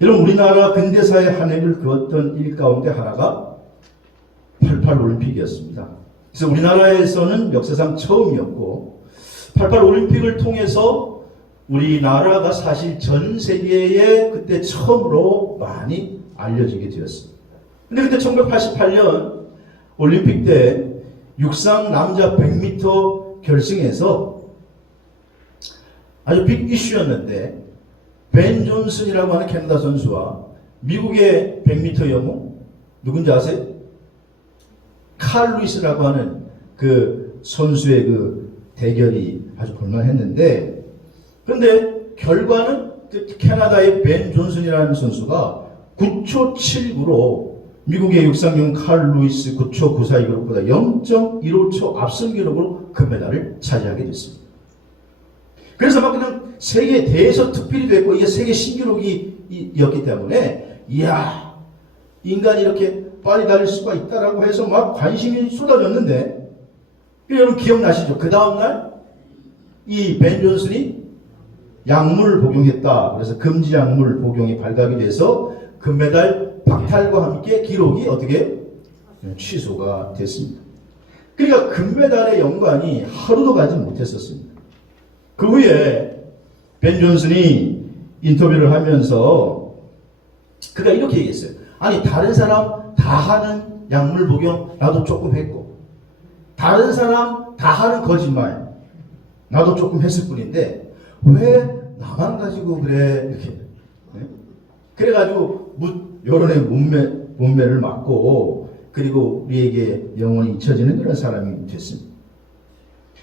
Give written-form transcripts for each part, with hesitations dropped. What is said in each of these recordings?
여러분, 우리나라 근대사의 한 해를 그었던 일 가운데 하나가 88 올림픽이었습니다. 그래서 우리나라에서는 역사상 처음이었고, 88 올림픽을 통해서 우리나라가 사실 전 세계에 그때 처음으로 많이 알려지게 되었습니다. 근데 그때 1988년 올림픽 때 육상 남자 100m 결승에서 아주 빅 이슈였는데, 벤 존슨이라고 하는 캐나다 선수와 미국의 100m 영웅 누군지 아세요? 칼 루이스라고 하는 그 선수의 그 대결이 아주 볼만했는데, 근데 결과는 캐나다의 벤 존슨이라는 선수가 9초 79로 미국의 육상용 칼 루이스 9초 94 기록보다 0.15초 앞선 기록으로 금메달을 차지하게 됐습니다. 그래서 막 그냥 세계 대에서 특필이 됐고, 이게 세계 신기록이었기 때문에, 이야, 인간이 이렇게 빨리 달릴 수가 있다라고 해서 막 관심이 쏟아졌는데, 여러분 기억나시죠? 그 다음날 이 벤 존슨이 약물 복용했다. 그래서 금지 약물 복용이 발각이 돼서 금메달 박탈과 함께 기록이 어떻게 취소가 됐습니다. 그러니까 금메달의 연관이 하루도 가지 못했었습니다. 그 후에 벤 존슨이 인터뷰를 하면서 그가 이렇게 얘기했어요. 아니, 다른 사람 다 하는 약물 복용 나도 조금 했고, 다른 사람 다 하는 거짓말 나도 조금 했을 뿐인데 왜 나만 가지고 그래, 이렇게. 네? 그래가지고 여론의 문매를 맞고, 그리고 우리에게 영원히 잊혀지는 그런 사람이 됐습니다.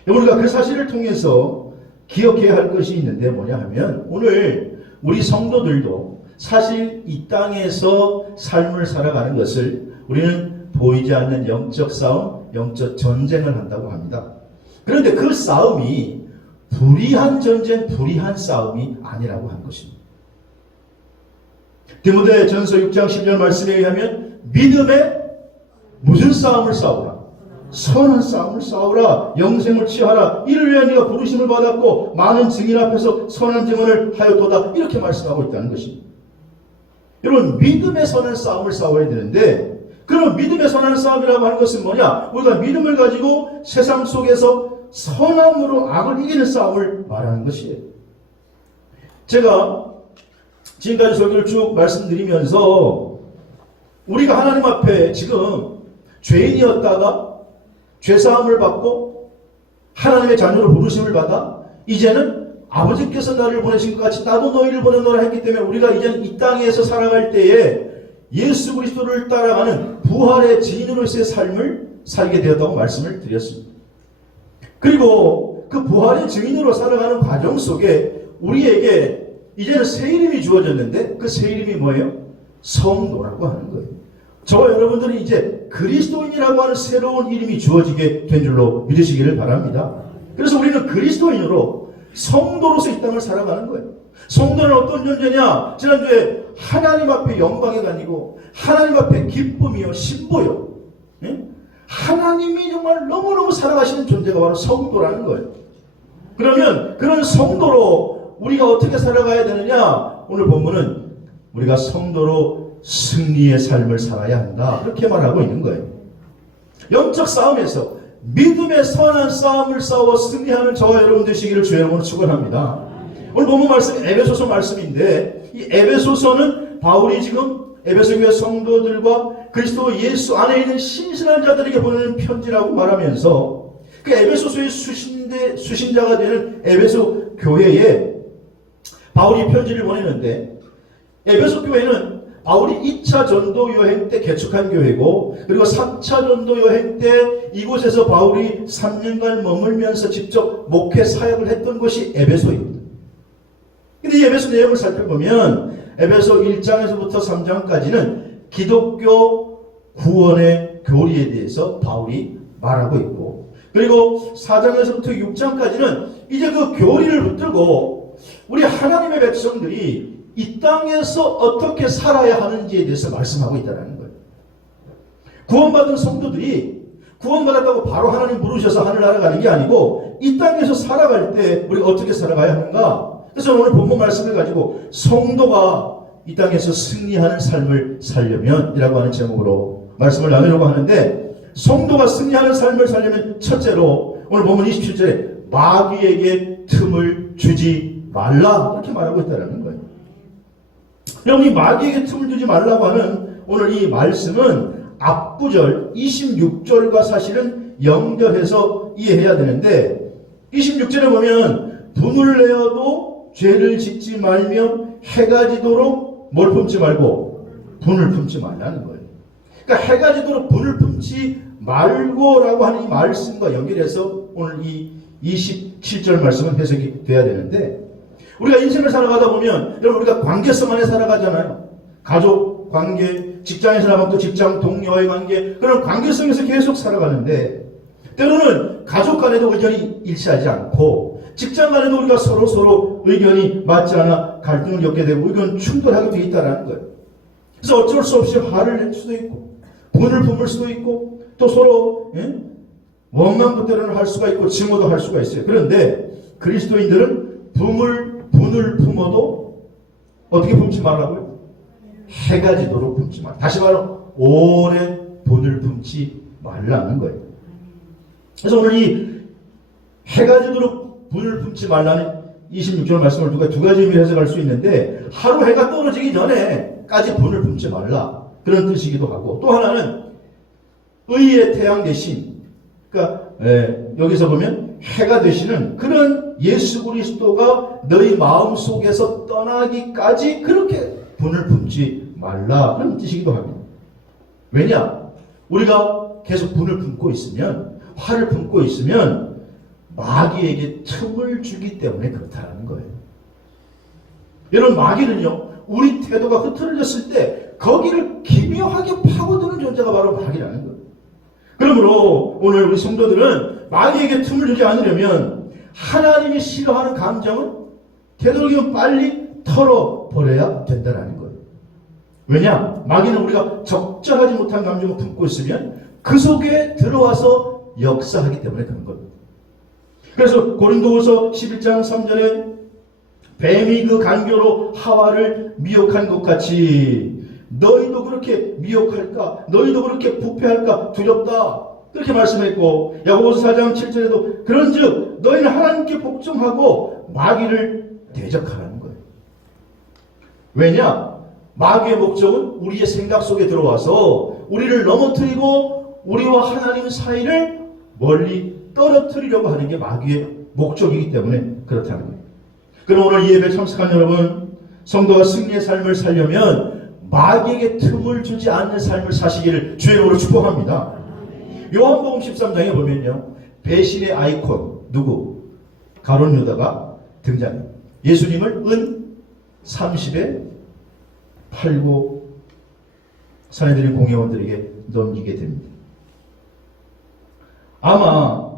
우리가 그 사실을 통해서 기억해야 할 것이 있는데 뭐냐 하면, 오늘 우리 성도들도 사실 이 땅에서 삶을 살아가는 것을 우리는 보이지 않는 영적 싸움, 영적 전쟁을 한다고 합니다. 그런데 그 싸움이 불의한 전쟁, 불의한 싸움이 아니라고 하는 것입니다. 디모데 전서 6장 10절 말씀에 의하면 믿음에 무슨 싸움을 싸우라? 선한 싸움을 싸우라. 영생을 취하라. 이를 위해 네가 부르심을 받았고 많은 증인 앞에서 선한 증언을 하였도다. 이렇게 말씀하고 있다는 것입니다. 여러분, 믿음의 선한 싸움을 싸워야 되는데, 그럼 믿음의 선한 싸움이라고 하는 것은 뭐냐? 우리가 믿음을 가지고 세상 속에서 선함으로 악을 이기는 싸움을 말하는 것이에요. 제가 지금까지 설교를 쭉 말씀드리면서 우리가 하나님 앞에 지금 죄인이었다가 죄사함을 받고 하나님의 자녀로 부르심을 받아 이제는 아버지께서 나를 보내신 것 같이 나도 너희를 보내노라 했기 때문에 우리가 이제는 이 땅에서 살아갈 때에 예수 그리스도를 따라가는 부활의 증인으로서의 삶을 살게 되었다고 말씀을 드렸습니다. 그리고 그 부활의 증인으로 살아가는 과정 속에 우리에게 이제는 새 이름이 주어졌는데, 그 새 이름이 뭐예요? 성도라고 하는 거예요. 저와 여러분들은 이제 그리스도인이라고 하는 새로운 이름이 주어지게 된 줄로 믿으시기를 바랍니다. 그래서 우리는 그리스도인으로 성도로서 이 땅을 살아가는 거예요. 성도는 어떤 존재냐? 지난주에 하나님 앞에 영광이 아니고 하나님 앞에 기쁨이요, 신보요. 예? 하나님이 정말 너무너무 사랑하시는 존재가 바로 성도라는 거예요. 그러면 그런 성도로 우리가 어떻게 살아가야 되느냐? 오늘 본문은 우리가 성도로 승리의 삶을 살아야 한다, 그렇게 말하고 있는 거예요. 영적 싸움에서 믿음의 선한 싸움을 싸워 승리하는 저와 여러분 되시기를 주의 이름으로 축원합니다. 오늘 본문 말씀이 에베소서 말씀인데, 이 에베소서는 바울이 지금 에베소 교회 성도들과 그리스도 예수 안에 있는 신실한 자들에게 보내는 편지라고 말하면서, 그 에베소서의 수신자가 되는 에베소 교회에 바울이 편지를 보내는데, 에베소 교회는 바울이 2차 전도 여행 때 개척한 교회고, 그리고 3차 전도 여행 때 이곳에서 바울이 3년간 머물면서 직접 목회 사역을 했던 곳이 에베소입니다. 근데 이 에베소 내용을 살펴보면 에베소 1장에서부터 3장까지는 기독교 구원의 교리에 대해서 바울이 말하고 있고, 그리고 4장에서부터 6장까지는 이제 그 교리를 붙들고 우리 하나님의 백성들이 이 땅에서 어떻게 살아야 하는지에 대해서 말씀하고 있다는 거예요. 구원받은 성도들이 구원받았다고 바로 하나님 부르셔서 하늘 날아가는 게 아니고, 이 땅에서 살아갈 때 우리가 어떻게 살아가야 하는가. 그래서 오늘 본문 말씀을 가지고 성도가 이 땅에서 승리하는 삶을 살려면 이라고 하는 제목으로 말씀을 나누려고 하는데, 성도가 승리하는 삶을 살려면 첫째로 오늘 본문 27절에 마귀에게 틈을 주지 말라 이렇게 말하고 있다는 거예요. 여러분, 이 마귀에게 틈을 주지 말라고 하는 오늘 이 말씀은 앞구절 26절과 사실은 연결해서 이해해야 되는데, 26절에 보면 분을 내어도 죄를 짓지 말며 해가 지도록 뭘 품지 말고 분을 품지 말라는 거예요. 그러니까 해가 지도록 분을 품지 말고라고 하는 이 말씀과 연결해서 오늘 이 27절 말씀은 해석이 돼야 되는데, 우리가 인생을 살아가다 보면 여러분 우리가 관계성 안에 살아가잖아요. 가족 관계, 직장에서 나가면 또 직장 동료와의 관계, 그런 관계성에서 계속 살아가는데, 때로는 가족 간에도 의견이 일치하지 않고 직장 간에도 우리가 서로 의견이 맞지 않아 갈등을 겪게 되고 의견 충돌하게 되어 있다는 거예요. 그래서 어쩔 수 없이 화를 낼 수도 있고 분을 품을 수도 있고 또 서로 원망도 때로는 할 수가 있고 증오도 할 수가 있어요. 그런데 그리스도인들은 분을 품어도 어떻게 품지 말라고요? 해가 지도록 품지 말라. 다시 말하면 오랜 분을 품지 말라는 거예요. 그래서 오늘 이 해가 지도록 분을 품지 말라는 26절 말씀을 누가 두 가지 의미로 해석할 수 있는데, 하루 해가 떨어지기 전에까지 분을 품지 말라 그런 뜻이기도 하고, 또 하나는 의의 태양 대신, 그러니까 여기서 보면 해가 되시는 그런 예수 그리스도가 너희 마음 속에서 떠나기까지 그렇게 분을 품지 말라 그런 뜻이기도 합니다. 왜냐? 우리가 계속 분을 품고 있으면, 화를 품고 있으면 마귀에게 틈을 주기 때문에 그렇다는 거예요. 여러분, 마귀는요, 우리 태도가 흐트러졌을 때 거기를 기묘하게 파고드는 존재가 바로 마귀라는 거예요. 그러므로 오늘 우리 성도들은 마귀에게 틈을 주지 않으려면 하나님이 싫어하는 감정을 되도록이면 빨리 털어버려야 된다는 거예요. 왜냐? 마귀는 우리가 적절하지 못한 감정을 품고 있으면 그 속에 들어와서 역사하기 때문에 그런 겁니다. 그래서 고린도후서 11장 3절에 뱀이 그 간교로 하와를 미혹한 것 같이 너희도 그렇게 미혹할까? 너희도 그렇게 부패할까? 두렵다. 그렇게 말씀했고, 야고보서 4장 7절에도 그런즉 너희는 하나님께 복종하고 마귀를 대적하라는 거예요. 왜냐? 마귀의 목적은 우리의 생각 속에 들어와서 우리를 넘어뜨리고 우리와 하나님 사이를 멀리 떨어뜨리려고 하는 게 마귀의 목적이기 때문에 그렇다는 거예요. 그럼 오늘 이 예배에 참석한 여러분, 성도가 승리의 삶을 살려면 마귀에게 틈을 주지 않는 삶을 사시기를 주의 이름으로 축복합니다. 요한복음 13장에 보면요, 배신의 아이콘 누구? 가룟 유다가 등장해요. 예수님을 은 30에 팔고 사내들인 공회원들에게 넘기게 됩니다. 아마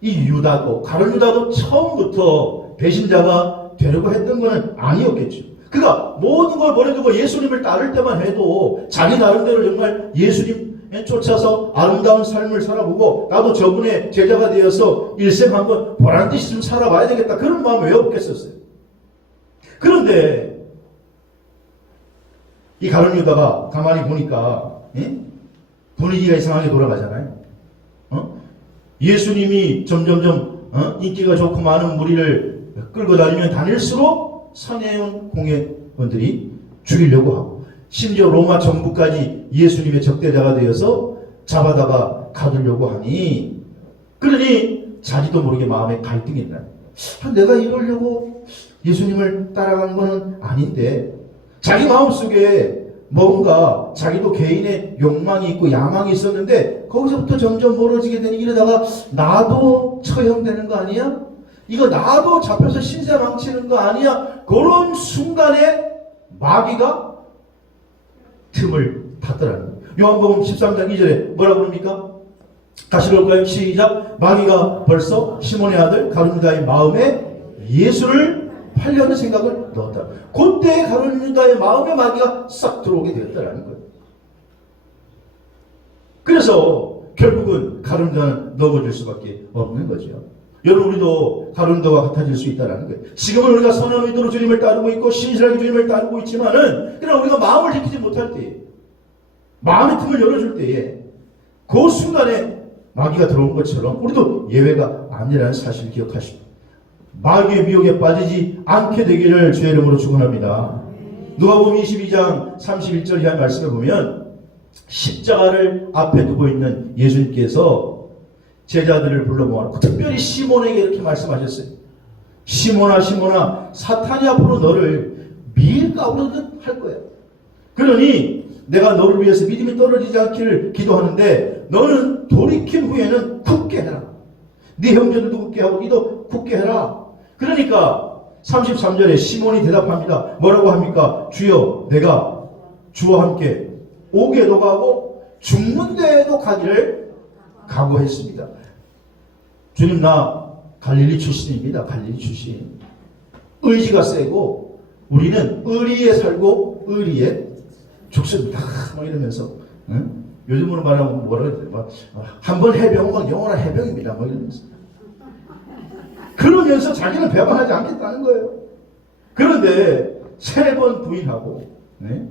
이 유다도, 가룟 유다도 처음부터 배신자가 되려고 했던 것은 아니었겠죠. 그가 모든 걸 버려두고 예수님을 따를 때만 해도 자기 나름대로 정말 예수님 쫓아서 아름다운 삶을 살아보고 나도 저분의 제자가 되어서 일생 한번 보란듯이 좀 살아봐야 되겠다, 그런 마음이 왜 없겠었어요. 그런데 이 가룟 유다가 가만히 보니까 분위기가 이상하게 돌아가잖아요. 예수님이 점점점 인기가 좋고 많은 무리를 끌고 다니면 다닐수록 선해온 공회원들이 죽이려고 하고, 심지어 로마 정부까지 예수님의 적대자가 되어서 잡아다가 가두려고 하니, 그러니 자기도 모르게 마음에 갈등이 나요. 내가 이러려고 예수님을 따라간 건 아닌데, 자기 마음속에 뭔가 자기도 개인의 욕망이 있고 야망이 있었는데 거기서부터 점점 멀어지게 되니, 이러다가 나도 처형되는 거 아니야? 이거 나도 잡혀서 신세 망치는 거 아니야? 그런 순간에 마귀가 틈을 탔더라는 거예요. 요한복음 13장 2절에 뭐라고 그럽니까? 다시 볼까요? 시작. 마귀가 벌써 시몬의 아들 가룟 유다의 마음에 예수를 팔려는 생각을 넣었다. 그때 가룟 유다의 마음에 마귀가 싹 들어오게 되었다는 거예요. 그래서 결국은 가룟 유다는 넘어질 수밖에 없는 거죠. 여러분 우리도 가룟도와 같아질 수 있다는 거예요. 지금은 우리가 선한 의도로 주님을 따르고 있고 신실하게 주님을 따르고 있지만은 그러나 우리가 마음을 지키지 못할 때에 마음의 틈을 열어줄 때에 그 순간에 마귀가 들어온 것처럼 우리도 예외가 아니라는 사실을 기억하십시오. 마귀의 미혹에 빠지지 않게 되기를 주의 이름으로 축원합니다. 누가복음 22장 31절 이하의 말씀을 보면 십자가를 앞에 두고 있는 예수님께서 제자들을 불러 모아놓고 특별히 시몬에게 이렇게 말씀하셨어요. 시몬아 시몬아 사탄이 앞으로 너를 밀가부르듯 할 거야. 그러니 내가 너를 위해서 믿음이 떨어지지 않기를 기도하는데 너는 돌이킨 후에는 굳게 해라. 네 형제들도 굳게 하고 너도 굳게 해라. 그러니까 33절에 시몬이 대답합니다. 뭐라고 합니까? 주여 내가 주와 함께 옥에도 가고 죽는 데에도 가기를 각오했습니다. 주님 나 갈릴리 출신입니다. 갈릴리 출신. 의지가 세고 우리는 의리에 살고 의리에 죽습니다. 막 이러면서 응? 요즘으로 말하면 뭐라 그래요? 한번 해병은 막 영원한 해병입니다. 막 이러면서 그러면서 자기는 배반하지 않겠다는 거예요. 그런데 3번 부인하고 네?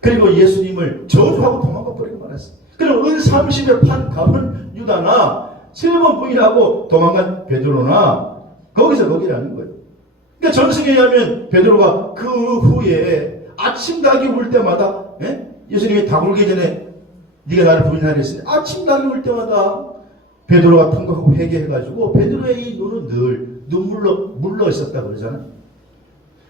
그리고 예수님을 저주하고 도망가 버리고 말았어요. 그럼 은 30에 판 가문 유다나 7번 부인하고 도망간 베드로나 거기서 거기라는 거예요. 그러니까 전승에 의하면 베드로가 그 후에 아침 닭이 울 때마다 예수님이 닭 울기 전에 네가 나를 부인하라 했어요. 아침 닭이 울 때마다 베드로가 통곡하고 회개해가지고 베드로의 이 눈은 늘 눈물로 물러 있었다 그러잖아요.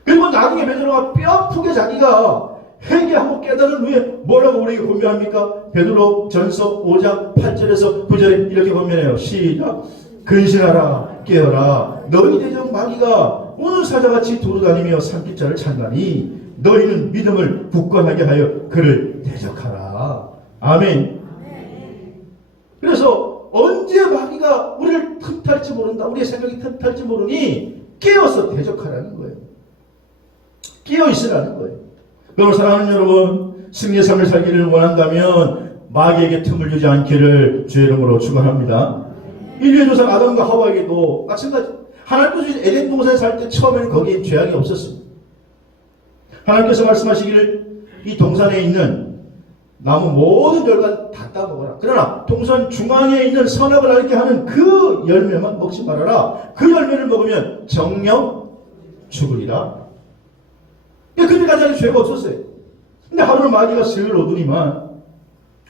그리고 나중에 베드로가 뼈아프게 자기가 회개하고 깨달은 후에 뭐라고 우리에게 권면합니까? 베드로 전서 5장 8절에서 9절에 이렇게 권면해요. 시작. 근신하라 깨어라 너희 대적 마귀가 오는 사자같이 돌아다니며 산깃자를 찾나니 너희는 믿음을 굳건하게 하여 그를 대적하라. 아멘. 그래서 언제 마귀가 우리를 틈탈지 모른다. 우리의 생각이 틈탈지 모르니 깨어서 대적하라는 거예요. 깨어 있으라는 거예요. 그럼 사랑하는 여러분, 승리의 삶을 살기를 원한다면 마귀에게 틈을 주지 않기를 주의 이름으로 축원합니다. 인류의 조상 아담과 하와에게도 마찬가지. 하나님께서 에덴 동산에 살 때 처음에는 거기에 죄악이 없었습니다. 하나님께서 말씀하시기를 이 동산에 있는 나무 모든 열간 다 따먹어라. 그러나 동산 중앙에 있는 선악을 알게 하는 그 열매만 먹지 말아라. 그 열매를 먹으면 정령 죽으리라. 그때까지는 죄가 없었어요. 근데 하루는 마귀가 슬 오더니만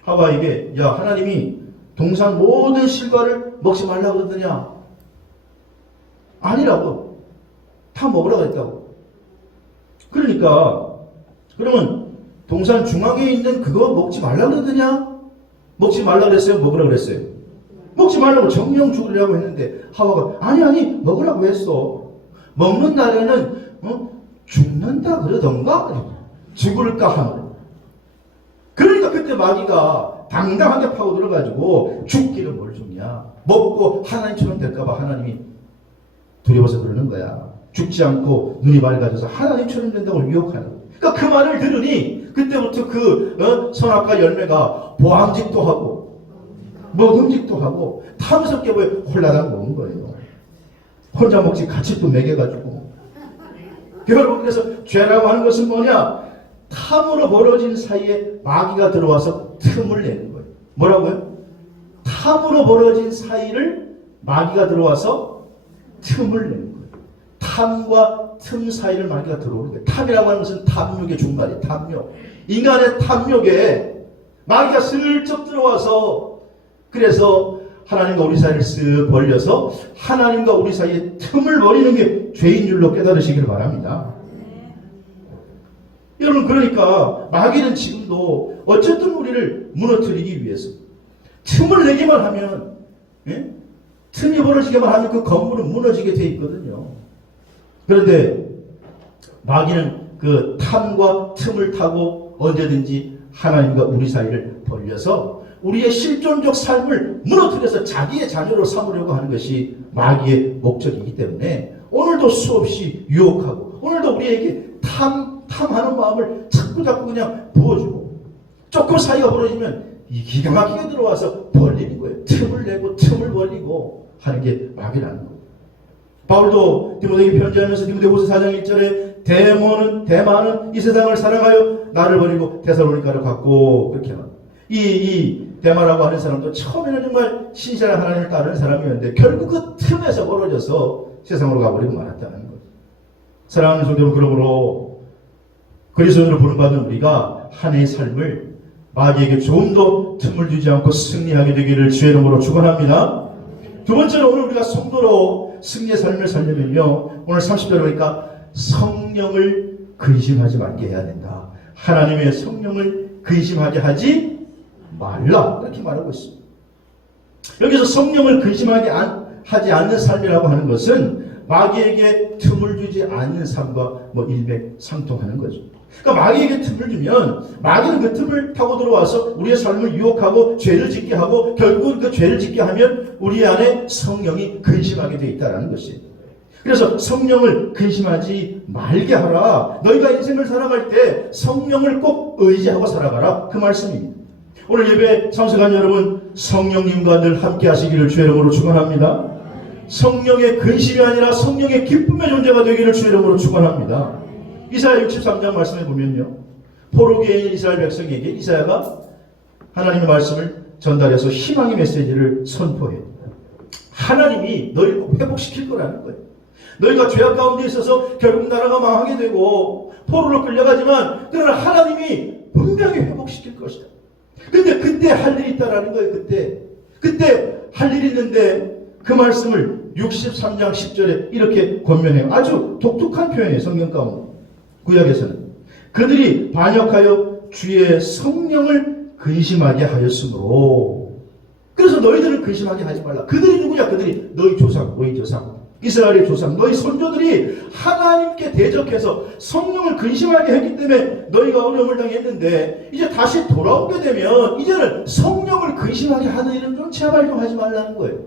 하와에게 야 하나님이 동산 모든 실과를 먹지 말라고 그러더냐? 아니라고. 다 먹으라고 했다고. 그러니까 그러면 동산 중앙에 있는 그거 먹지 말라고 그러더냐? 먹지 말라고 그랬어요? 먹으라고 그랬어요? 먹지 말라고 정령 죽으려고 했는데 하와가 아니 먹으라고 했어. 먹는 날에는 죽는다 그러던가? 죽을까 하노. 그러니까 그때 마귀가 당당하게 파고들어가지고 죽기를 뭘 죽냐? 먹고 하나님처럼 될까봐 하나님이 두려워서 그러는 거야. 죽지 않고 눈이 밝아져서 하나님처럼 된다고 유혹하는 거야. 그러니까 그 말을 들으니 그때부터 그 선악과 열매가 보암직도 하고 먹음직도 하고 탐스럽게 보여 홀라당 먹은 거예요. 혼자 먹지 같이 또 먹여가지고. 여러분 그래서 죄라고 하는 것은 뭐냐? 탐으로 벌어진 사이에 마귀가 들어와서 틈을 내는 거예요. 뭐라고요? 탐으로 벌어진 사이를 마귀가 들어와서 틈을 내는 거예요. 탐과 틈 사이를 마귀가 들어오는 거예요. 탐이라고 하는 것은 탐욕의 중간이에요. 탐욕. 인간의 탐욕에 마귀가 슬쩍 들어와서 그래서 하나님과 우리 사이를 쓱 벌려서 하나님과 우리 사이에 틈을 버리는 게 죄인 줄로 깨달으시기를 바랍니다. 여러분 그러니까 마귀는 지금도 어쨌든 우리를 무너뜨리기 위해서 틈을 내기만 하면 틈이 벌어지기만 하면 그 건물은 무너지게 돼 있거든요. 그런데 마귀는 그 탐과 틈을 타고 언제든지 하나님과 우리 사이를 벌려서 우리의 실존적 삶을 무너뜨려서 자기의 자녀로 삼으려고 하는 것이 마귀의 목적이기 때문에 오늘도 수없이 유혹하고 오늘도 우리에게 탐하는 마음을 자꾸 그냥 부어주고 조금 사이가 벌어지면 이 기가 막히게 들어와서 벌리는 거예요. 틈을 내고 틈을 벌리고 하는 게 마귀라는 거예요. 바울도 디모데에게 편지하면서 디모데후서 4장 1절에 대만은 이 세상을 사랑하여 나를 버리고 데살로니가로 갔고 그렇게 합니다. 이 대마라고 하는 사람도 처음에는 정말 신실한 하나님을 따르는 사람이었는데 결국 그 틈에서 멀어져서 세상으로 가버리고 말았다는 거예요. 사랑하는 성도 여러분, 그러므로 그리스도인으로 부름받은 우리가 한 해의 삶을 마귀에게 조금 더 틈을 주지 않고 승리하게 되기를 주의 이름으로 축원합니다. 두 번째로 오늘 우리가 성도로 승리의 삶을 살려면요, 오늘 30절 보니까 성령을 근심하지 말게 해야 된다. 하나님의 성령을 근심하게 하지 말라, 이렇게 말하고 있습니다. 여기서 성령을 근심하게 하지 않는 삶이라고 하는 것은 마귀에게 틈을 주지 않는 삶과 일맥상통하는 거죠. 그러니까 마귀에게 틈을 주면 마귀는 그 틈을 타고 들어와서 우리의 삶을 유혹하고 죄를 짓게 하고 결국은 그 죄를 짓게 하면 우리 안에 성령이 근심하게 되어 있다는 것이에요. 그래서 성령을 근심하지 말게 하라. 너희가 인생을 살아갈 때 성령을 꼭 의지하고 살아가라, 그 말씀입니다. 오늘 예배 참석한 여러분, 성령님과 늘 함께 하시기를 주의 이름으로 축원합니다. 성령의 근심이 아니라 성령의 기쁨의 존재가 되기를 주의 이름으로 축원합니다. 이사야 63장 말씀에 보면요, 포로기에 이스라엘 백성에게 이사야가 하나님의 말씀을 전달해서 희망의 메시지를 선포해요. 하나님이 너희를 꼭 회복시킬 거라는 거예요. 너희가 죄악 가운데 있어서 결국 나라가 망하게 되고 포로로 끌려가지만 그러나 하나님이 분명히 회복시킬 것이다. 근데 그때 할 일이 있다라는 거예요. 그때 할 일이 있는데 그 말씀을 63장 10절에 이렇게 권면해요. 아주 독특한 표현이에요. 성경 가운데 구약에서는 그들이 반역하여 주의 성령을 근심하게 하였으므로, 그래서 너희들은 근심하게 하지 말라. 그들이 누구냐? 그들이 너희 조상 이스라엘의 조상, 너희 선조들이 하나님께 대적해서 성령을 근심하게 했기 때문에 너희가 어려움을 당했는데, 이제 다시 돌아오게 되면 이제는 성령을 근심하게 하는 일은 좀 제발 좀 하지 말라는 거예요.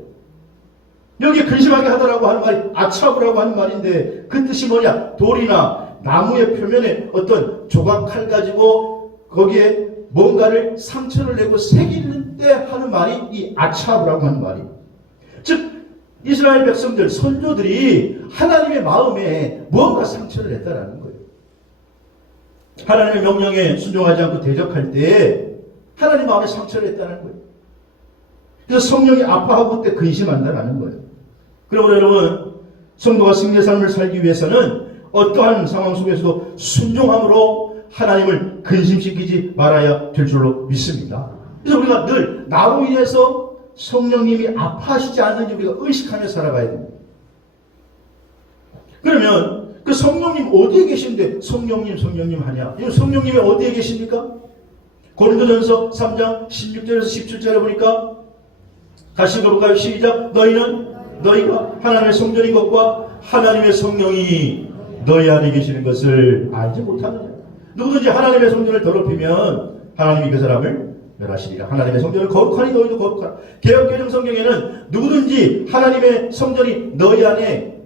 여기 근심하게 하다라고 하는 말이 아차브라고 하는 말인데 그 뜻이 뭐냐? 돌이나 나무의 표면에 어떤 조각 칼 가지고 거기에 뭔가를 상처를 내고 새기는 때 하는 말이 이 아차브라고 하는 말이, 즉 이스라엘 백성들, 선조들이 하나님의 마음에 뭔가 상처를 냈다라는 거예요. 하나님의 명령에 순종하지 않고 대적할 때 하나님 마음에 상처를 냈다는 거예요. 그래서 성령이 아파하고 그때 근심한다라는 거예요. 그러므로 여러분, 성도가 승리의 삶을 살기 위해서는 어떠한 상황 속에서도 순종함으로 하나님을 근심시키지 말아야 될 줄로 믿습니다. 그래서 우리가 늘 나로 인해서 성령님이 아파하시지 않는지 우리가 의식하며 살아가야 됩니다. 그러면 그 성령님 어디에 계신데 성령님 하냐? 성령님이 어디에 계십니까? 고린도전서 3장 16절에서 17절에 보니까 다시 볼까요? 시작. 너희가 하나님의 성전인 것과 하나님의 성령이 너희 안에 계시는 것을 알지 못하느냐? 누구든지 하나님의 성전을 더럽히면 하나님이 그 사람을 멸하시리라. 하나님의 성전은 거룩하니 너희도 거룩하라. 개역개정 성경에는 누구든지 하나님의 성전이 너희 안에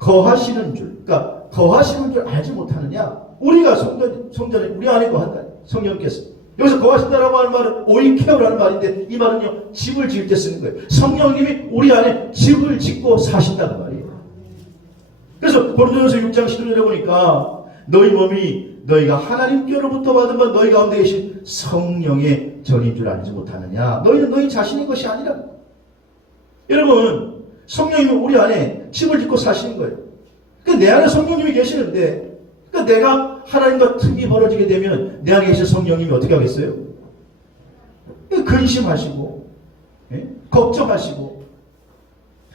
거하시는 줄, 그러니까 거하시는 줄 알지 못하느냐? 우리가 성전에 우리 안에 거한다. 성령께서 여기서 거하신다라고 하는 말은 오이케오라는 말인데 이 말은요, 집을 지을 때 쓰는 거예요. 성령님이 우리 안에 집을 짓고 사신다는 말이에요. 그래서 고린도전서 6장 11절에 보니까 너희 몸이 너희가 하나님께로부터 받은 바 너희 가운데 계신 성령의 전인 줄 알지 못하느냐? 너희는 너희 자신의 것이 아니라. 여러분, 성령님이 우리 안에 집을 짓고 사시는 거예요. 그러니까 내 안에 성령님이 계시는데, 그러니까 내가 하나님과 틈이 벌어지게 되면 내 안에 계신 성령님이 어떻게 하겠어요? 근심하시고, 걱정하시고,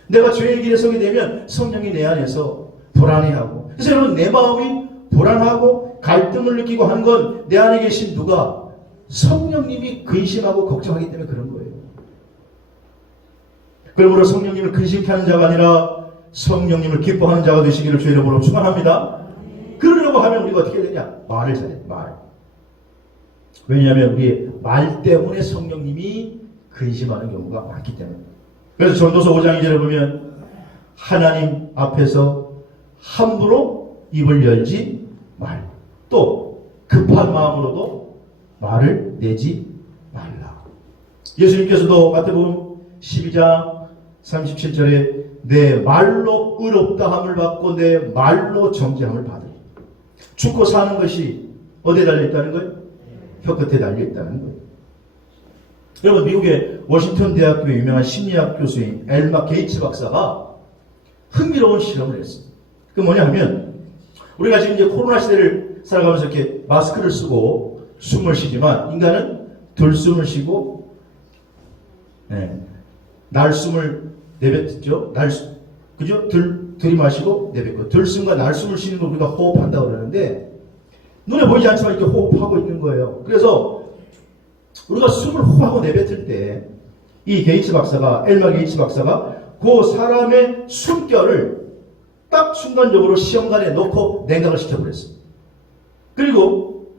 내가 죄의 길에 서게 되면 성령이 내 안에서 불안해하고. 그래서 여러분, 내 마음이 불안하고 갈등을 느끼고 하는 건 내 안에 계신 누가? 성령님이 근심하고 걱정하기 때문에 그런 거예요. 그러므로 성령님을 근심케 하는 자가 아니라 성령님을 기뻐하는 자가 되시기를 주의 이름으로 축원합니다. 그러려고 하면 우리가 어떻게 되냐? 말을 잘해야 돼. 말. 왜냐하면 우리 말 때문에 성령님이 근심하는 경우가 많기 때문에. 그래서 전도서 5장 2절에 보면 하나님 앞에서 함부로 입을 열지 말. 또 급한 마음으로도 말을 내지 말라. 예수님께서도 마태복음 12장 37절에 내 말로 의롭다함을 받고 내 말로 정죄함을 받으리. 죽고 사는 것이 어디에 달려있다는 거예요? 혀 끝에 달려있다는 거예요. 여러분, 미국의 워싱턴 대학교의 유명한 심리학 교수인 엘마 게이츠 박사가 흥미로운 실험을 했습니다. 그 뭐냐 하면, 우리가 지금 이제 코로나 시대를 살아가면서 이렇게 마스크를 쓰고 숨을 쉬지만, 인간은 들숨을 쉬고, 날숨을 내뱉죠. 그죠? 들이마시고 내뱉고, 들숨과 날숨을 쉬는 걸 우리가 호흡한다고 그러는데, 눈에 보이지 않지만 이렇게 호흡하고 있는 거예요. 그래서 우리가 숨을 호흡하고 내뱉을 때, 이 게이츠 박사가, 엘마 게이츠 박사가 그 사람의 숨결을 딱 순간적으로 시험관에 넣고 냉각을 시켜버렸어요. 그리고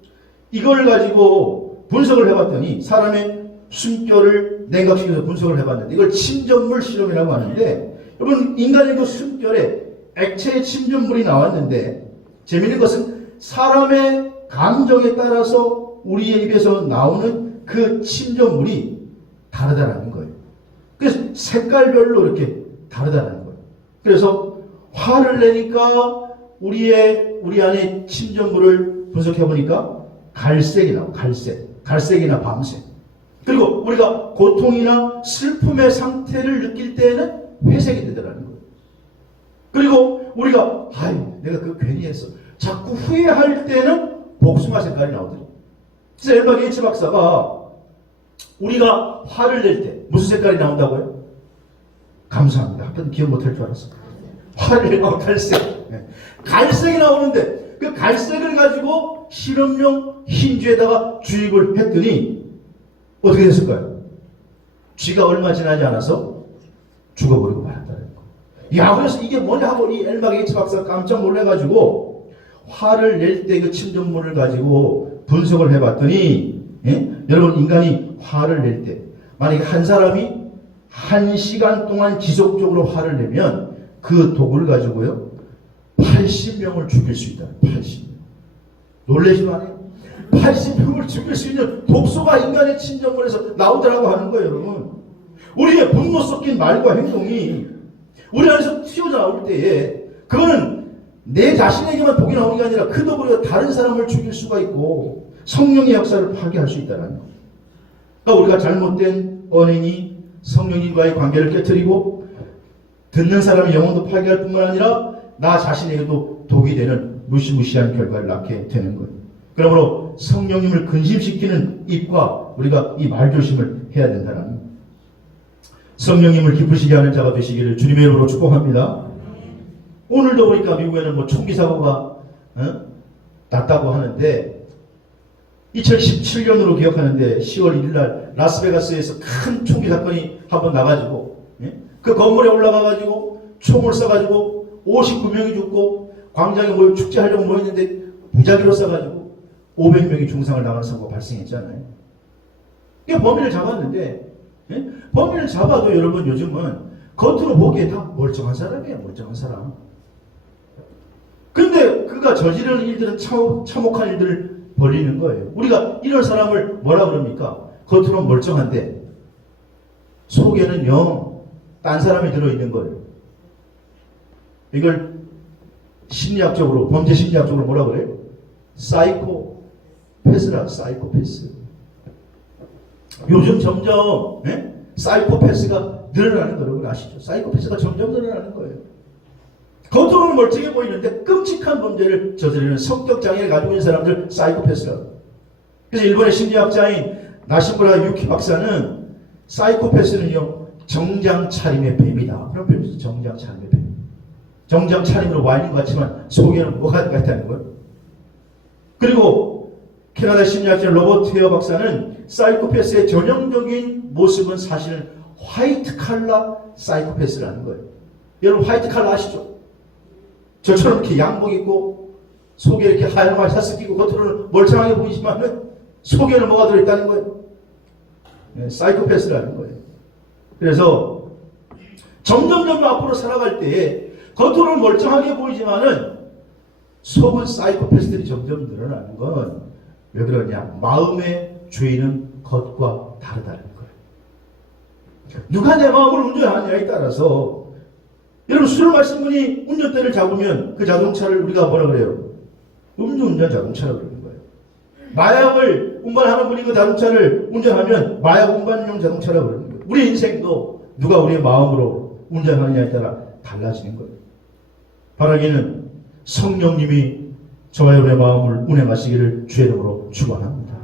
이걸 가지고 분석을 해봤더니, 사람의 숨결을 냉각시켜서 분석을 해봤는데, 이걸 침전물 실험이라고 하는데, 여러분, 인간의 그 숨결에 액체의 침전물이 나왔는데, 재미있는 것은 사람의 감정에 따라서 우리의 입에서 나오는 그 침전물이 다르다는 거예요. 그래서 색깔별로 이렇게 다르다는 거예요. 그래서 화를 내니까 우리 안에 침전물을 분석해 보니까 갈색이 나와요. 갈색이나 밤색. 그리고 우리가 고통이나 슬픔의 상태를 느낄 때에는 회색이 되더라는 거예요. 그리고 우리가 내가 그거 괜히 했어. 자꾸 후회할 때는 복숭아 색깔이 나오더라고요. 그래서 엘마 게이츠 박사가 우리가 화를 낼 때 무슨 색깔이 나온다고요? 감사합니다. 한번 기억 못할 줄 알았어. 화를 내면 갈색. 갈색이 나오는데, 그 갈색을 가지고 실험용 흰쥐에다가 주입을 했더니 어떻게 됐을까요? 쥐가 얼마 지나지 않아서 죽어버리고 말았다는 거. 야, 그래서 이게 뭐냐 하고 이 엘마 게이츠 박사가 깜짝 놀래가지고 화를 낼 때 그 침전물을 가지고 분석을 해봤더니, 여러분, 인간이 화를 낼 때, 만약에 한 사람이 1시간 동안 지속적으로 화를 내면 그 독을 가지고요 80명을 죽일 수 있다. 80명. 놀라시면 안 해요? 80명을 죽일 수 있는 독소가 인간의 침전물에서 나오더라고 하는 거예요, 여러분. 우리의 분노 섞인 말과 행동이 우리 안에서 튀어나올 때에, 그거는 내 자신에게만 독이 나오는 게 아니라 그 독으로 다른 사람을 죽일 수가 있고 성령의 역사를 파괴할 수 있다는 거예요. 그러니까 우리가 잘못된 언행이 성령님과의 관계를 깨뜨리고 듣는 사람의 영혼도 파괴할 뿐만 아니라 나 자신에게도 독이 되는 무시무시한 결과를 낳게 되는 거예요. 그러므로 성령님을 근심시키는 입과 우리가 이 말조심을 해야 된다는 거예요. 성령님을 기쁘시게 하는 자가 되시기를 주님의 이름으로 축복합니다. 오늘도 보니까 미국에는 뭐 총기 사고가 났다고 하는데, 2017년으로 기억하는데 10월 1일 날 라스베가스에서 큰 총기 사건이 한번 나가지고, 그 건물에 올라가가지고 총을 쏴가지고 59명이 죽고, 광장에 모여 축제하려고 모였는데 무작위로 쏴가지고 500명이 중상을 당하는 사고가 발생했잖아요. 이게 범인을 잡았는데, 범인을 잡아도 여러분 요즘은 겉으로 보기에 다 멀쩡한 사람이에요. 멀쩡한 사람. 근데 그가 저지르는 일들은 참혹한 일들을 벌리는 거예요. 우리가 이런 사람을 뭐라 그럽니까? 겉으로는 멀쩡한데 속에는 딴 사람이 들어있는 거예요. 이걸 심리학적으로, 범죄 심리학적으로 뭐라 그래요? 사이코패스라. 사이코패스. 요즘 점점 사이코패스가 늘어나는 거 여러분 아시죠? 사이코패스가 점점 늘어나는 거예요. 겉으로는 멀쩡해 보이는데 끔찍한 범죄를 저지르는 성격장애를 가지고 있는 사람들 사이코패스라고. 그래서 일본의 심리학자인 나시무라 유키 박사는 사이코패스는요 정장 차림의 뱀이다. 그런 표현을 써요. 정장 차림의 뱀. 정장 차림으로 와 있는 것 같지만 속에는 뭐가 있다는 거예요. 그리고 캐나다 심리학자 로버트 헤어 박사는 사이코패스의 전형적인 모습은 사실은 화이트 칼라 사이코패스라는 거예요. 여러분 화이트 칼라 아시죠? 저처럼 이렇게 양복 입고 속에 이렇게 하얀 와이셔츠 끼고 겉으로는 멀쩡하게 보이지만은 속에는 뭐가 들어있다는 거예요. 사이코패스라는 거예요. 그래서 점점 앞으로 살아갈 때에 겉으로는 멀쩡하게 보이지만은 속은 사이코패스들이 점점 늘어나는 건 왜 그러냐? 마음의 죄는 겉과 다르다는 거예요. 누가 내 마음을 운전하느냐에 따라서 여러분 술을 마신 분이 운전대를 잡으면 그 자동차를 우리가 뭐라 그래요? 음주운전 자동차라고 그러는 거예요. 마약을 운반하는 분이 그 자동차를 운전하면 마약 운반용 자동차라고 그러는 거예요. 우리 인생도 누가 우리의 마음으로 운전하느냐에 따라 달라지는 거예요. 바라기는 성령님이 저와 여러분의 마음을 운행하시기를 주의 이름으로 축원합니다.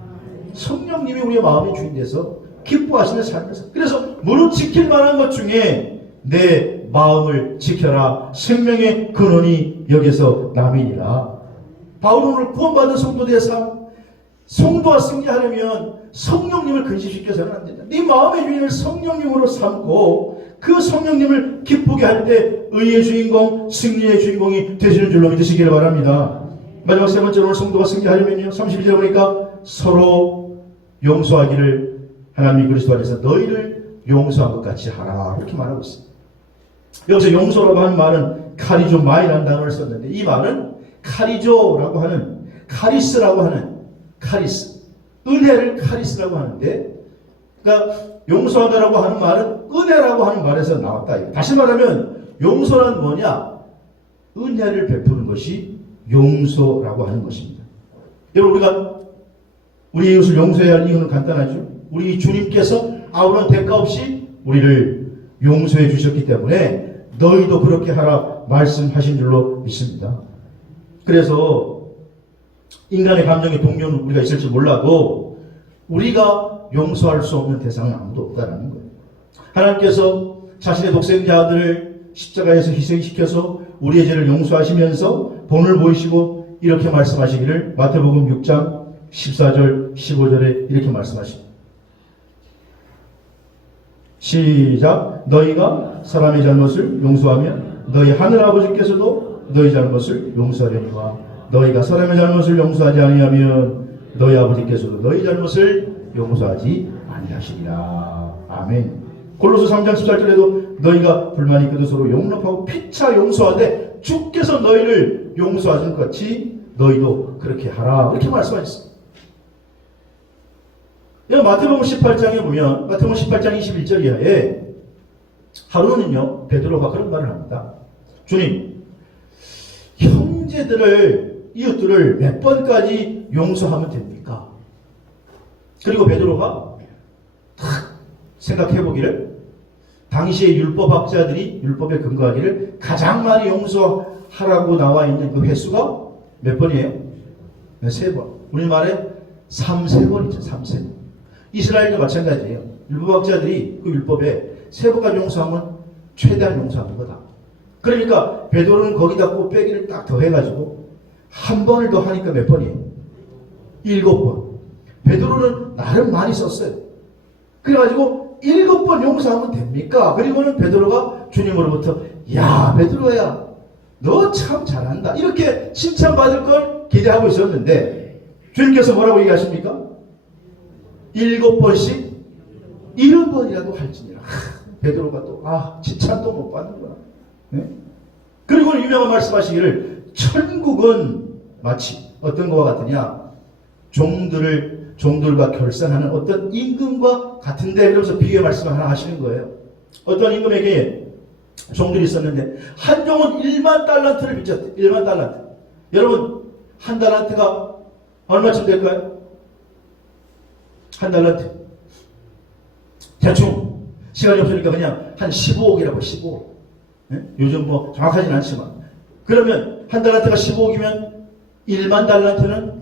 성령님이 우리의 마음의 주인 돼서 기뻐하시는 삶에서, 그래서 무릇 지킬 만한 것 중에 내 마음을 지켜라. 생명의 근원이 여기서 남이니라. 바울은 오늘 구원받은 성도들의 삶, 성도와 승리하려면 성령님을 근심시켜서는 안 된다. 네 마음의 주인을 성령님으로 삼고 그 성령님을 기쁘게 할 때 의의 주인공, 승리의 주인공이 되시는 줄로 믿으시기를 바랍니다. 마지막 세 번째로 오늘 성도가 승리하려면요, 32절에 보니까 서로 용서하기를 하나님이 그리스도 안에서 너희를 용서한 것 같이 하라, 이렇게 말하고 있습니다. 여기서 용서라고 하는 말은 카리조마이라는 단어를 썼는데, 이 말은 카리조라고 하는, 카리스라고 하는, 카리스, 은혜를 카리스라고 하는데, 그러니까 용서하다라고 하는 말은 은혜라고 하는 말에서 나왔다. 다시 말하면 용서란 뭐냐? 은혜를 베푸는 것이 용서라고 하는 것입니다. 여러분, 우리가 우리 이웃을 용서해야 할 이유는 간단하죠. 우리 주님께서 아무런 대가 없이 우리를 용서해 주셨기 때문에 너희도 그렇게 하라 말씀하신 줄로 믿습니다. 그래서 인간의 감정의 동료는 우리가 있을지 몰라도 우리가 용서할 수 없는 대상은 아무도 없다는 거예요. 하나님께서 자신의 독생자 아들을 십자가에서 희생시켜서 우리의 죄를 용서하시면서 본을 보이시고 이렇게 말씀하시기를 마태복음 6장 14절 15절에 이렇게 말씀하십니다. 시작. 너희가 사람의 잘못을 용서하면 너희 하늘아버지께서도 너희 잘못을 용서하려니와 너희가 사람의 잘못을 용서하지 아니하면 너희 아버지께서도 너희 잘못을 용서하지 아니하시리라. 아멘. 골로새 3장 14절에도 너희가 불만이 있거든 서로 용납하고 피차 용서하되 주께서 너희를 용서하신 것 같이 너희도 그렇게 하라, 이렇게 말씀하셨습니다. 마태복음 18장에 보면 마태복음 18장 21절 이하에 하루는요, 베드로가 그런 말을 합니다. 주님, 형제들을, 이웃들을 몇 번까지 용서하면 됩니까? 그리고 베드로가 탁 생각해보기를, 당시의 율법학자들이 율법에 근거하기를 가장 많이 용서하라고 나와 있는 그 횟수가 몇 번이에요? 네, 3번. 우리말에 3세번이죠. 3세번. 이스라엘도 마찬가지예요. 율법학자들이 그 율법에 3번까지 용서하면 최대한 용서하는 거다. 그러니까 베드로는 거기다 꽃배기를 딱 더해가지고 한 번을 더 하니까 몇 번이에요? 7번. 베드로는 나름 많이 썼어요. 그래가지고 7번 용서하면 됩니까? 그리고는 베드로가 주님으로부터 야, 베드로야, 너 참 잘한다, 이렇게 칭찬받을 걸 기대하고 있었는데 주님께서 뭐라고 얘기하십니까? 7번씩 70번이라도 할지니라. 베드로가 또 칭찬 또 못 받는구나. 네? 그리고 유명한 말씀하시기를 천국은 마치 어떤 것과 같으냐, 종들과 결산하는 어떤 임금과 같은데, 그러면서 비유의 말씀을 하나 하시는 거예요. 어떤 임금에게 종들이 있었는데 한 종은 1만 달란트를 빚졌대. 1만 달란트. 여러분, 한 달란트가 얼마쯤 될까요? 한 달란트. 대충 시간이 없으니까 그냥 한 15억이라고. 15억. 네? 요즘 뭐 정확하진 않지만, 그러면 한 달란트가 15억이면 1만 달란트는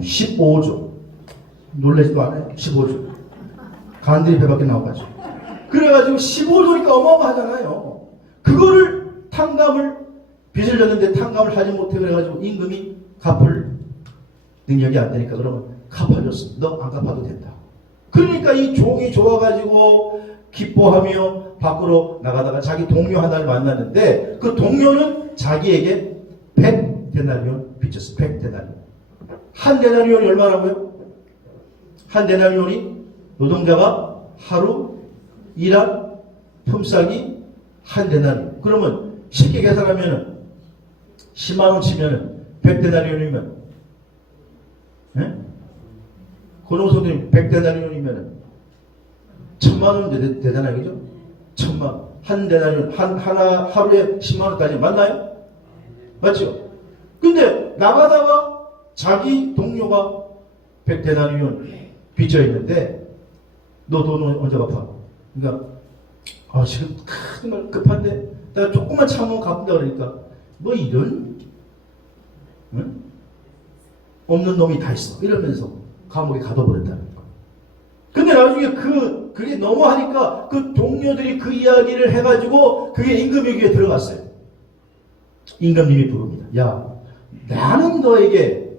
15조. 놀라지도 않아요. 15조. 간들이 배밖에 나와가지고. 그래가지고 15조니까 어마어마하잖아요. 그거를 빚을 졌는데 탕감을 하지 못해. 그래가지고 임금이 갚을 능력이 안 되니까 그러면 갚아줬어. 너 안 갚아도 된다. 그러니까 이 종이 좋아가지고 기뻐하며 밖으로 나가다가 자기 동료 하나를 만났는데 그 동료는 자기에게 100데나리온 빚졌어. 100데나리온. 한 데나리온이 얼마라고요? 한 데나리온이 노동자가 하루 일한 품삯이 한 데나리온. 그러면 쉽게 계산하면 10만원 치면 100데나리온이면, 예? 고농소들이 100데나리온이면 1,000만 원 되잖아요. 그죠? 1,000만. 한 대나리온, 하루에 10만 원까지 맞나요? 맞죠? 근데 나가다가 자기 동료가 100데나리온 빚져 있는데 너 돈은 언제 갚아? 그러니까 지금 정말 급한데 내가 조금만 참으면 갚는다 그러니까 뭐 이런 응? 없는 놈이 다 있어 이러면서 감옥에 가둬버렸다는 거. 근데 나중에 그게 너무하니까 그 동료들이 그 이야기를 해가지고 그게 임금에게 들어갔어요. 임금님이 부릅니다. 야, 나는 너에게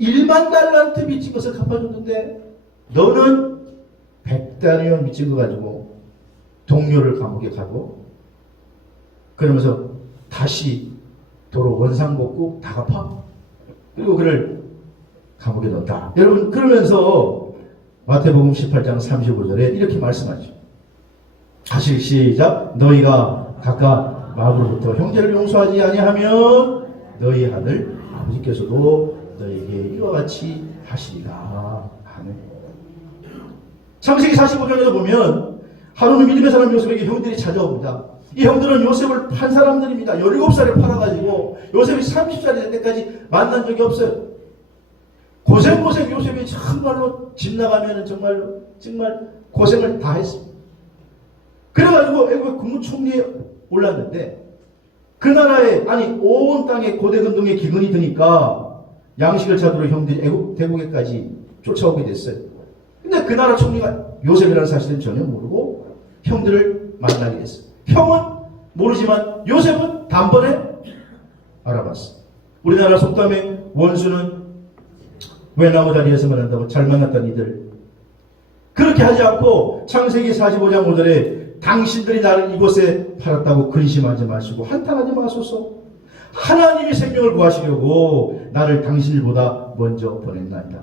1만 달란트 빚진 것을 갚아줬는데 너는 100다리온 빚진 거 가지고 동료를 감옥에 가고 그러면서 다시 도로 원상복구 다 갚아. 그리고 그를 감옥에 넣었다. 여러분 그러면서 마태복음 18장 35절에 이렇게 말씀하죠. 다시 시작. 너희가 각각 마음으로부터 형제를 용서하지 아니하면 너희 하늘 아버지께서도 너희에게 이와 같이 하시리라 하는. 창세기 45장에서 보면 하루는 믿음의 사람 요셉에게 형들이 찾아옵니다. 이 형들은 요셉을 판 사람들입니다. 17살에 팔아가지고 요셉이 30살이 될 때까지 만난 적이 없어요. 고생 요셉이 정말로 집 나가면 정말 고생을 다 했습니다. 그래가지고 애국 국무총리에 올랐는데 그 나라에 온 땅에 고대 근동에 기근이 드니까 양식을 찾으러 형들이 대국에까지 쫓아오게 됐어요. 근데 그 나라 총리가 요셉이라는 사실은 전혀 모르고 형들을 만나게 됐어요. 형은 모르지만 요셉은 단번에 알아봤어. 우리나라 속담에 원수는 왜 나무 자리에서 만난다고 잘 만났다는 이들. 그렇게 하지 않고 창세기 45장 5절에 당신들이 나를 이곳에 팔았다고 근심하지 마시고 한탄하지 마소서. 하나님이 생명을 구하시려고 나를 당신들보다 먼저 보냈나이다.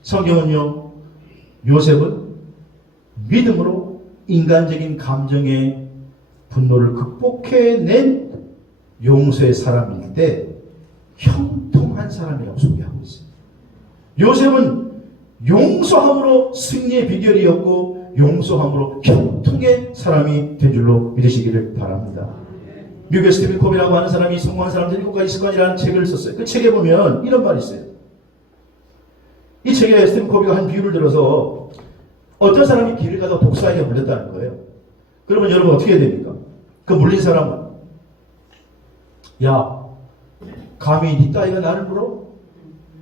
성경은요, 요셉은 믿음으로 인간적인 감정의 분노를 극복해낸 용서의 사람일 때 형통한 사람이라고 소개하고 있습니다. 요셉은 용서함으로 승리의 비결이었고 용서함으로 형통의 사람이 된 줄로 믿으시기를 바랍니다. 미국의 스티븐 코비라고 하는 사람이 성공한 사람들 7가지 습관이라는 책을 썼어요. 그 책에 보면 이런 말이 있어요. 이 책에 스티븐 코비가 한 비유를 들어서 어떤 사람이 길을 가다가 독사에게 물렸다는 거예요. 그러면 여러분 어떻게 해야 됩니까? 그 물린 사람은 야, 감히 네 따위가 나를 물어?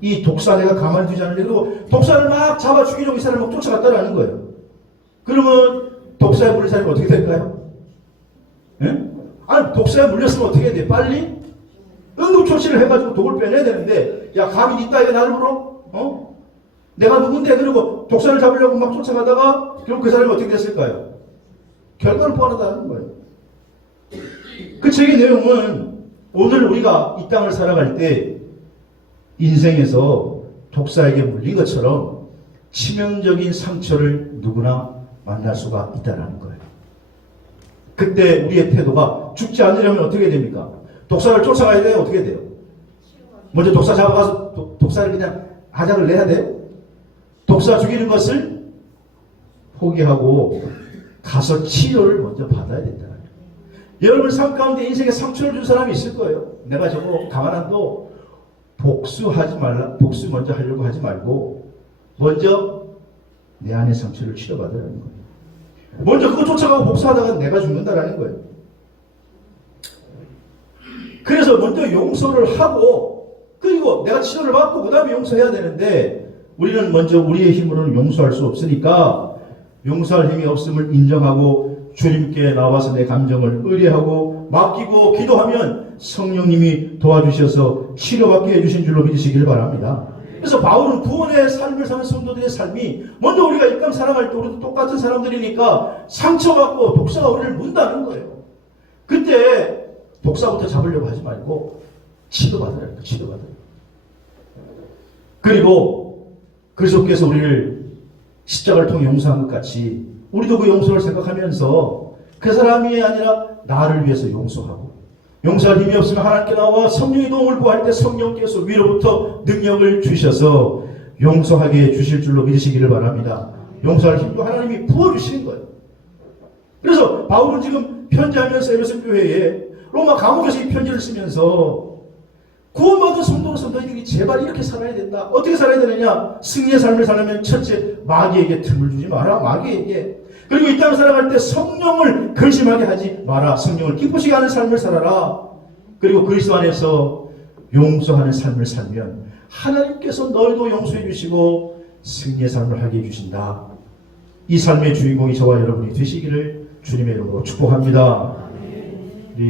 이 독사 내가 가만히 두지 않을래. 그리고 독사를 막 잡아 죽이려고 이 사람을 막 쫓아갔다라는 거예요. 그러면 독사에 물린 사람이 어떻게 될까요? 예? 독사에 물렸으면 어떻게 해야 돼? 빨리 응급조치를 해가지고 독을 빼내야 되는데 야, 감히 네 따위가 나를 물어? 내가 누군데? 그리고 독사를 잡으려고 막 쫓아가다가 결국 그 사람이 어떻게 됐을까요? 결과를 뻔하다는 거예요. 그 책의 내용은 오늘 우리가 이 땅을 살아갈 때 인생에서 독사에게 물린 것처럼 치명적인 상처를 누구나 만날 수가 있다는 거예요. 그때 우리의 태도가 죽지 않으려면 어떻게 됩니까? 독사를 쫓아가야 돼요? 어떻게 돼요? 먼저 독사 잡아가서 독사를 그냥 아작을 내야 돼요? 독사 죽이는 것을 포기하고 가서 치료를 먼저 받아야 된다. 여러분 삶 가운데 인생에 상처를 준 사람이 있을 거예요. 내가 저거 가만 안 둬. 복수하지 말라. 복수 먼저 하려고 하지 말고 먼저 내 안의 상처를 치료받으라는 거예요. 먼저 그거 쫓아가고 복수하다가 내가 죽는다라는 거예요. 그래서 먼저 용서를 하고 그리고 내가 치료를 받고 그 다음에 용서해야 되는데 우리는 먼저 우리의 힘으로는 용서할 수 없으니까 용서할 힘이 없음을 인정하고 주님께 나와서 내 감정을 의뢰하고 맡기고 기도하면 성령님이 도와주셔서 치료받게 해주신 줄로 믿으시길 바랍니다. 그래서 바울은 구원의 삶을 사는 성도들의 삶이 먼저 우리가 이 땅 살아갈 때 우리도 똑같은 사람들이니까 상처받고 독사가 우리를 문다는 거예요. 그때 독사부터 잡으려고 하지 말고 치료받으라니까. 치료받으라. 그리고 그리스도께서 우리를 십자가를 통해 용서한 것 같이 우리도 그 용서를 생각하면서 그 사람이 아니라 나를 위해서 용서하고 용서할 힘이 없으면 하나님께 나와 성령의 도움을 구할 때 성령께서 위로부터 능력을 주셔서 용서하게 주실 줄로 믿으시기를 바랍니다. 용서할 힘도 하나님이 부어주시는 거예요. 그래서 바울은 지금 편지하면서 에베소 교회에 로마 감옥에서 이 편지를 쓰면서 구원받은 성도로서 너희들이 제발 이렇게 살아야 된다. 어떻게 살아야 되느냐? 승리의 삶을 살려면 첫째, 마귀에게 틈을 주지 마라. 마귀에게. 그리고 이 땅을 살아갈 때 성령을 근심하게 하지 마라. 성령을 기쁘시게 하는 삶을 살아라. 그리고 그리스도 안에서 용서하는 삶을 살면 하나님께서 너희도 용서해 주시고 승리의 삶을 하게 해주신다. 이 삶의 주인공이 저와 여러분이 되시기를 주님의 이름으로 축복합니다.